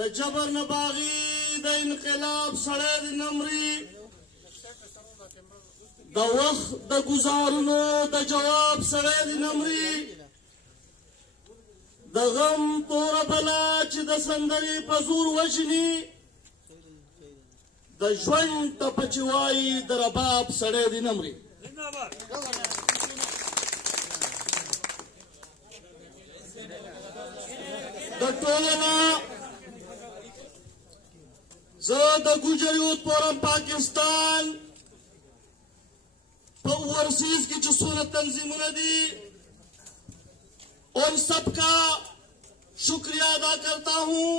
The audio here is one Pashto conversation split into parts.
د جبر نه باغي د انقلاب سړی د نمري د وخت د ګزارونو د جواب سړی د نمري د غم توره بلا چې د سندرې په زور وژني د ژوند ټپه چې وایي د رباب سړی د نمري د ټولو نه زه د ګوجر یوت فورم پاکستان په ओवरसीज की जो څونه तंजीमों दी उन सबका शुक्रिया अदा करता हूं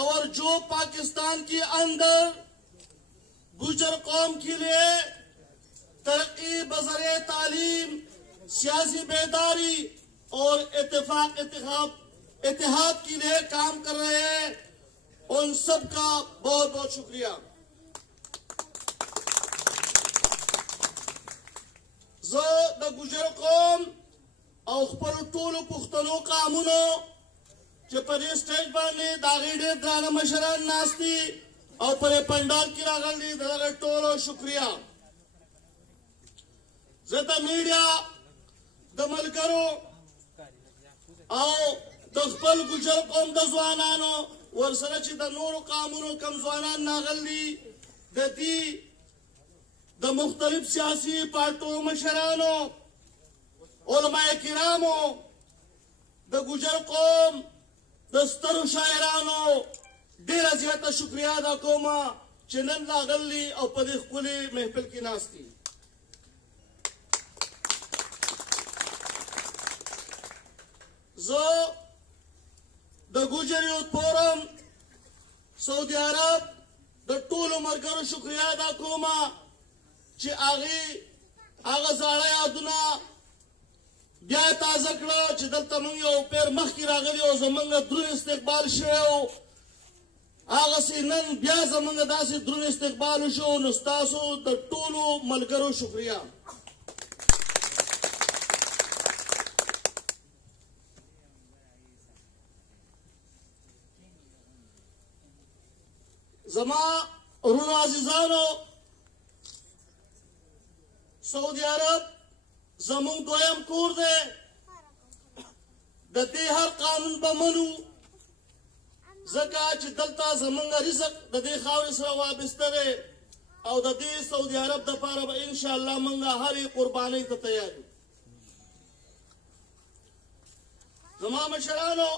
और जो पाकिस्तान के अंदर गुजर कौम के लिए तरक्की बज़रिए तालीम सियासी बेदारी और इत्तेहाद के लिए काम कर रहे हैं उन सबका बहुत बहुत शुक्रिया। زه د ګوجر قوم او خپلو ټولو پښتنو قومونو چې په دې سټیج باندې د هغې ډېر درانه مشران ناست دي او په دې پنډال کې راغلي د هغه ټولو شکریه. زه د میډیا د ملګرو او د خپل ګوجر قوم د ځوانانو ورسره چې د نورو قومونو کم ځوانان راغلي د دې د مختلف سیاسي پارټو مشرانو علماء کرامو د ګوجر قوم د سترو شاعرانو ډېره زیاته شکریه ادا کوم چې نن راغلي او په دې ښکلي محفل کې ناست دي. زه د ګوجر یوت فورم سعودي عرب د ټولو ملګرو شکریه ادا کوم چې هغه زاړه یادونه بیا یې تازه کړه چې دلته موږ یو پیر مخکې راغلي او زموږ دروند استقبال شوی و هغسې نن بیا زموږ داسې دروند استقبال وشو نو ستاسو د ټولو ملګرو شکریه. زما ورونو عزیزانو سعودي عرب زمون دویم کور دی د دې هر قانون به منو ځکه چې دلته زمونږ رزق د دې خاورې سره وابسته دی او د دې سعودي عرب دپاره به انشاءالله موږ هرې قربانۍ ته تیار یو. زما مشرانو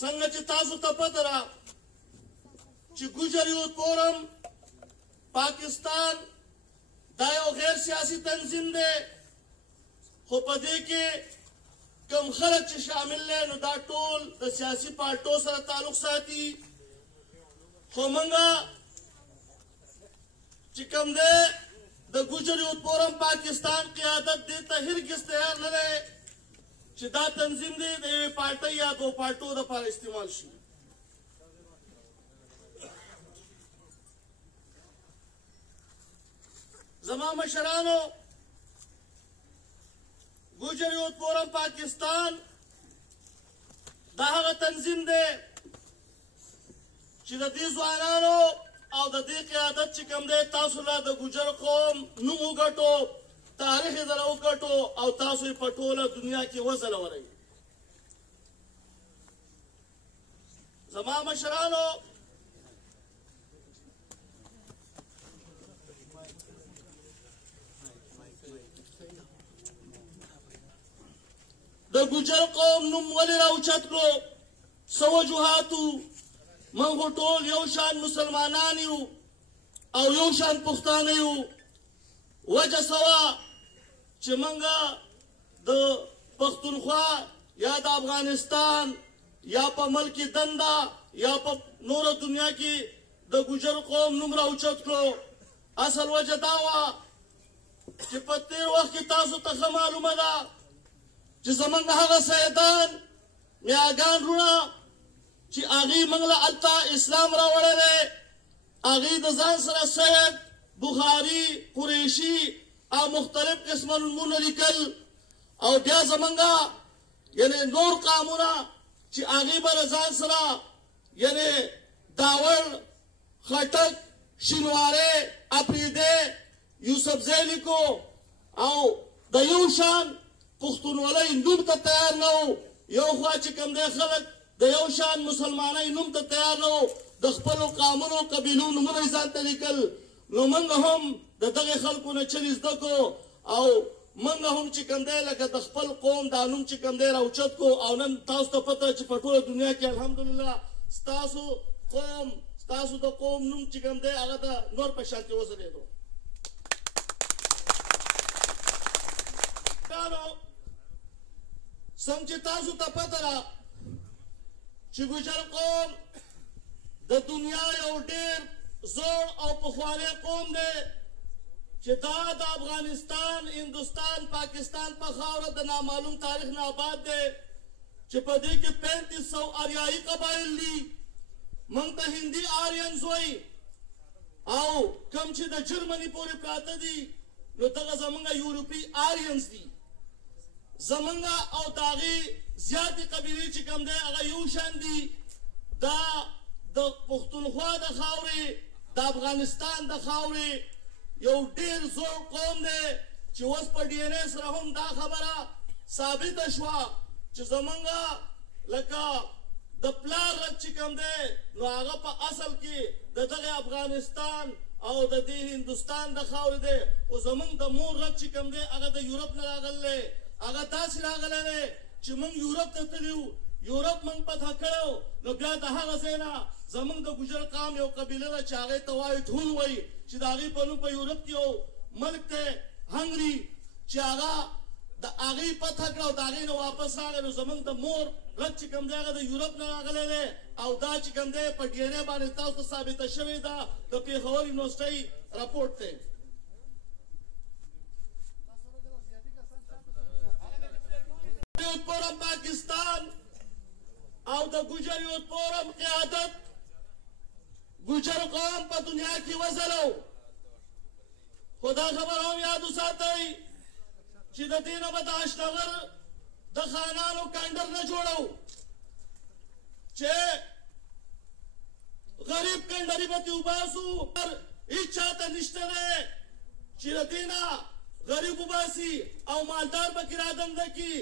څنګه چې تاسو ته پته ده چې ګوجر یوت فورم پاکستان دا یو غیر سیاسي تنظیم دی خو په دې کې کوم خلک چې شامل دی نو دا ټول د سیاسي پارټو سره تعلق ساتي خو موږ چې کوم دی د ګوجر یوت فورم پاکستان قیادت دې ته هرګز تیار نه دی چې دا تنظیم دی د یوې پارټۍ یا دو پارټو دپاره استعمال شي. زما مشرانو ګوجر یوت فورم پاکستان دا هغه تنظیم دی چې د دې ځوانانو او د دې قیادت چې کوم دی تاسو لا د ګوجر قوم نوم وګټو تاریخ یې دله وګټو او تاسو یې په ټوله دنیا کې وځلوئ. زما مشرانو د ګوجر قوم نوم ولې راوچت کړو څه وجوهاتو موږ خو ټول یو شان مسلمانان یو او یو شان پښتانه یو وجه څه وه چې موږ د پښتونخوا یا د افغانستان یا په ملک دنده یا په نوره دنیا کې د ګوجر قوم نوم راوچت کړو. اصل وجه دا وه چې په تېر وخت کې تاسو ته ښه معلومه ده چې زمونږ هغه سیدان میاګان وروڼه چې هغې موږ له هلته اسلام راوړی دی هغې د ځان سره سید بخاري قریشي او مختلف قسمه نومونه لیکل او بیا زمونږ یعنې نور قومونه چې هغې به له ځان سره یعنې داور خټک شینواری اپریدی یوسفزی لیکو او د یو شان پښتونولۍ نوم ته تیار نه و یو خوا چې کوم دی خلک د یو شان مسلمانۍ نوم ته تیار نه و د خپلو قامونو قبیلو نومونه یې ځان ته لیکل نو موږ هم د دغې خلکو نه چلې زده کړو او موږ هم چې کوم دی لکه د خپل قوم دا نوم چې کوم دی راوچت کړو او نن تاسو ته پته چې په ټوله دنیا کې الحمدلله ستاسو قوم ستاسو د قوم نوم چې کوم دی هغه د نور په شان کې وځلېدو څنګه چې تاسو ته پته ده چې ګوجر قوم د دنیا یو ډېر زوړ او پخوانی قوم دی چې دا د افغانستان هندوستان پاکستان په خاوره د نامعلوم تاریخ نه آباد دی چې په دې کې 3500 آریایي قبایل دي موږ ته هندي آریانز وایي او کوم چې د جرمني پورې پراته دي نو دغه زمونږ یورپي آریانز دي زمونږ او د هغې زیاتې قبیلې چې کوم دی هغه یو شان دي دا د پښتونخوا د خاورې د افغانستان د خاورې یو ډېر زوړ قوم دی چې اوس په ډي ان اے سره هم دا خبره ثابته شوه چې زمونږ لکه د پلار رګ چې کوم دی نو هغه په اصل کې د دغه افغانستان او د دې هندوستان د خاورې دی خو زمونږ د مور رګ چې کوم دی هغه د یورپ نه راغلی هغه داسې راغلی دی چې موږ یورپ ته تللي وو یورپ موږ فتح کړی نو بیا د هغه ځای نه زمونږ د ګوجر قام یو قبیله ده چې هغې ته وایي ټون وایي چې د هغې په نوم په یورپ کې یو ملک دی هنګري چې هغه د هغې فتح کړه او د هغې نه واپس راغی نو زمونږ د مور رګ چې کوم دی هغه د یورپ نه راغلی دی او دا چې کوم دی په ډي ان اے باندې تاسو ته ثابته شوې ده د پېښور یونیورسټۍ راپورټ دی پورم پاکستان او د ګوجر یوت پورم قیادت ګوجر قوم په دنیا کې وځلو خو دا خبره هم یاد وساتئ چې د دې نه به د اشنغر د خانانو کانډر نه جوړو چې غریب کانډري به ترې وباسو هېڅ چاته نشته دی چې د دې نه غریب وباسي او مالدار به کې رادنده کړي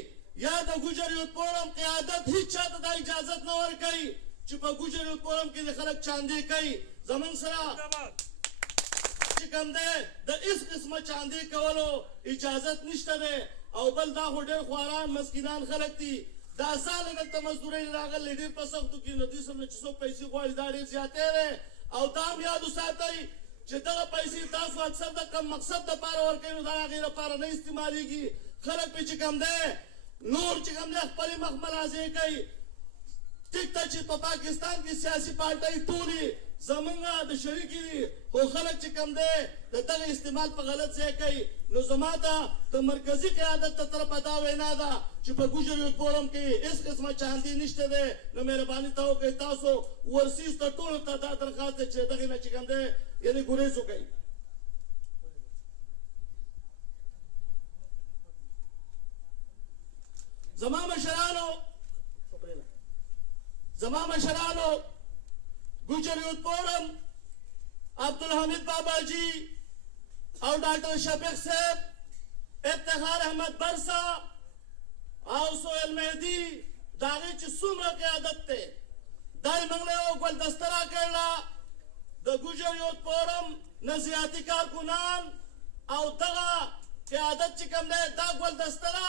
یا د ګوجر یوت پورم قیادت هیڅ چاته دا اجازت نه ورکوي چې په ګوجر یوت پورم کې د خلک چاندې کوي زموږ سره چې کوم دی د هېڅ قسمه چاندې کولو اجازت نشته دی او بل دا خو ډېر خواران مسکینان خلک دي دا ساله دلته مزدورۍ راغلی ډېر په سختو کې نو دوی سره نه چې څوک پیسې غواړي دا ډېر زیاتی دی او دا هم یاد وساتئ چې دغه پیسې تاسو اکثر د کم مقصد دپاره ورکوئ نو د هغې لپاره نه استعمالېږي خلک پې چې کوم دی نور چې کوم دی خپلې مخ ملازې کوي ټیک ته چې په پاکستان کې سیاسي پارټۍ ټولې زمونږ د شریکې دي خو خلک چې کوم دی د دغه استعمال په غلط ځای کوي نو زما ته د مرکزي قیادت ته طرفه دا وینا ده چې په ګوجر یوت پورم کې هېڅ قسمه چاندي نشته دی نو مهرباني ته وکړئ تاسو ورسیز ته ټولو ته دا درخواست دی چې دغې نه چې کوم دی یعنې ګریز وکړئ زما مشرانو ګوجر یوت پورم عبدالحمید باباجي او ډاکټر شفیق صاحب افتخار احمد برسا او سهیل مهدي د هغې چې څومره قیادت دی دا یې موږ له یو ګلدسته راکړله د ګوجر یوت پورم نظریاتي کارکنان او دغه قیادت چې کوم دی دا ګلدسته ده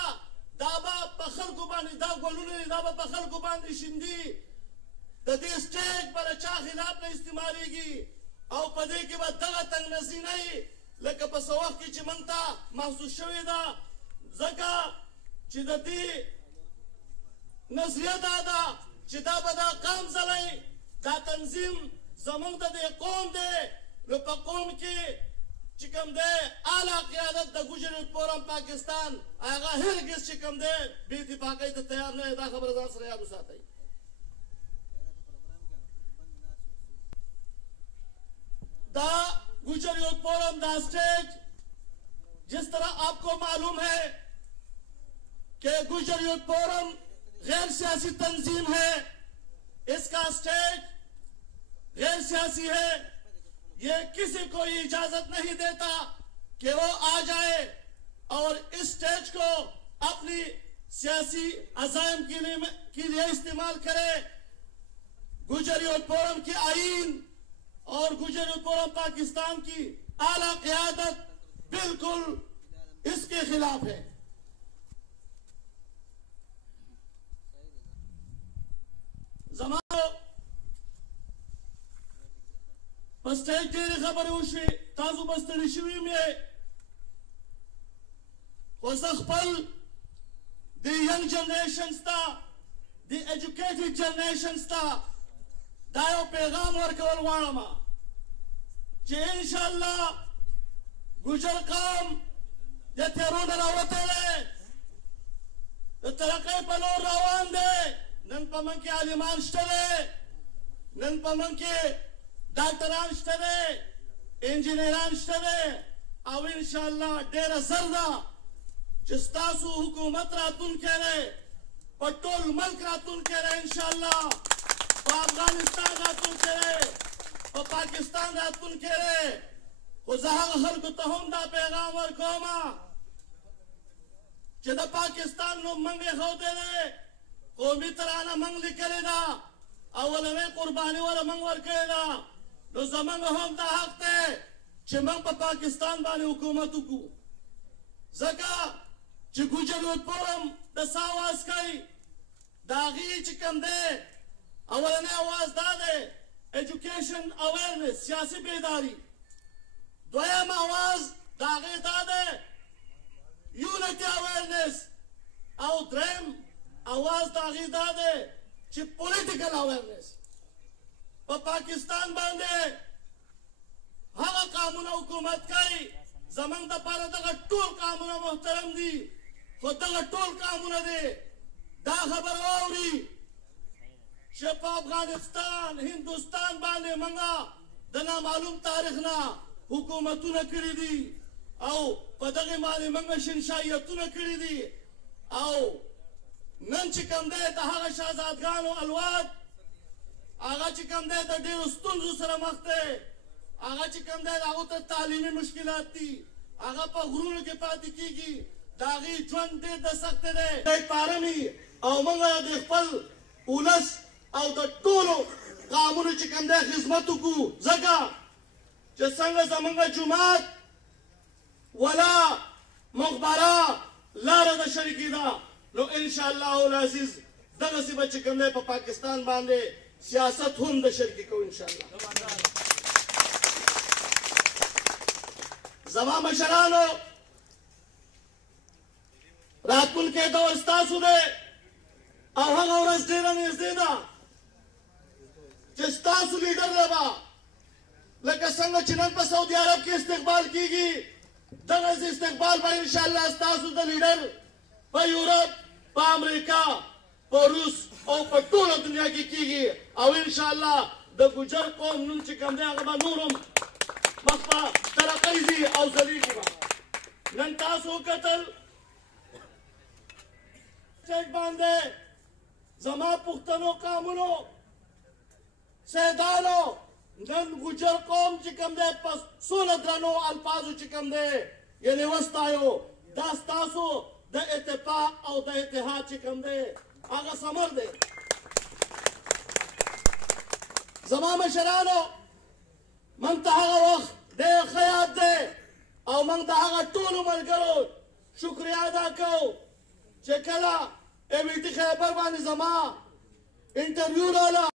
دا به په خلکو باندې دا ګلونه دي دا به په خلکو باندې شیندي د دې سټیج به د چا خلاف نه استعمالېږي او په دې کې به دغه تنګ نظري لکه په څه وخت کې چې موږ ته محسوس شوې ده ځکه چې د دې نظریه دا ده چې دا به دا قام ځلی دا تنظیم زموږ د دې قوم دی نو په قوم کې چې کوم دی اعلی قیادت د ګوجر یوت پورم پاکستان هغه هرګز چې کوم دی بې اتفاقۍ ته تیار نه دی دا خبره ځان سره یاد وساتئ دا ګوجر یوت پورم دا اسٹیج جس طرح آپ کو معلوم ہے کہ ګوجر یوت پورم غیر سیاسی تنظیم ہے वाला स्टेज गैर सियासी है, ये किसी को इजाजत नहीं देता कि वो आ जाए और इस स्टेज को अपनी सियासी अज़ाइम के लिए इस्तेमाल करे। गुजरियत फोरम की आईन और गुजरियत फोरम पाकिस्तान की आला क़यादत बिल्कुल इसके खिलाफ है। जमानो स्टेज ډېرې خبرې وشوې، تاسو به ستړي شوي مې، خو زه خپل د ینګ جنریشنز ته، د ایجوکیټډ جنریشنز ته دا یو پیغام ورکول غواړم چې انشاءالله ګوجر قوم د تیرو نه راوتی دی، د ترقۍ په لور روان دی. نن په من کې عالمان شته دی، نن په من کې ډاکټران شته دی، انجینران شته دی، او انشاءالله ډېره زر ده چې ستاسو حکومت راتلونکی دی، په ټول ملک راتلونکی دی، انشاءالله په افغانستان راتلونکی دی، په پاکستان راتلونکی دی. خو زه هغه خلکو ته هم دا پیغام ورکوم چې د پاکستان نوم موږ ایښودی دی، قومي ترانه موږ لیکلې ده، اولنۍ قرباني وله موږ ورکړې ده. نو زموږ هم دا حق دی چې موږ په پاکستان باندې حکومت وکړو، ځکه چې ګوجریت فورم د څه اواز کوي، د هغې چې کوم دی اولنی اواز دا دی ایجوکیشن اویرنس، سیاسي بیداري. دویم اواز د هغې دا دی یونټي اویرنس، او دریم اواز د هغې دا دی چې پولیټیکل اویرنس. په پاکستان باندې هغه قانون حکومت کوي، زمونږ دپاره دغه ټول قانونه محترم دي، خو دغه ټول قانونه دی دا خبر واوري چې په افغانستان هندوستان باندې موږ د نامعلوم تاریخ نه حکومتونه کړي دي، او په دغې باندې موږ شنشایتونه کړي دي، او نن چې کوم دی د هغه شهزادګانو الواد هغه چې کوم دی د ډېرو ستونزو سره مخ دی، هغه چې کوم دی د هغو ته تعلیمي مشکلات دي، هغه په غرونو کې پاتې کېږي، د هغې ژوند ډېر د سخته دی. پارمي او موږ د خپل ولس او د ټولو قومونو چې کوم دی خدمت وکړو، ځکه چې څنګه زموږ جومات ولا مقبره لاره د شریکي ده، نو انشاءالله العزیز دغسې به چې کوم دی په پاکستان باندې سیاست هم د شریکي کوو انشاءالله. زما مشرانو، راتلونکی دور ستاسو دی، او هغه ورځ ډېره نږدې ده چې ستاسو لیډر له به لکه څنګه چې نن په سعودي عرب کې استقبال کېږي، دغسې استقبال به انشاءالله ستاسو د لیډر په یورپ، په امریکا، په روس او په ټوله دنیا کې کېږي، او انشاءالله د ګوجر قوم نوم چې کوم دی هغه به نور هم مخ په ترقۍ ځي او ځلېږي به. نن تاسو وکتل سټیج باندې زما پښتنو قومونو سیدانو نن ګوجر قوم چې کوم دی په څونه درنو الفاظو چې کوم دی یعنې وستایو، دا ستاسو د اتفاق او د اتحاد چې کوم دی هغه ثمر دی. زما مشرانو، موږ ته هغه وخت ډېر ښه یاد دی، او موږ د هغه ټولو ملګرو شکریه ادا کوو چې کله MT خیبر باندې زما انټرویو راله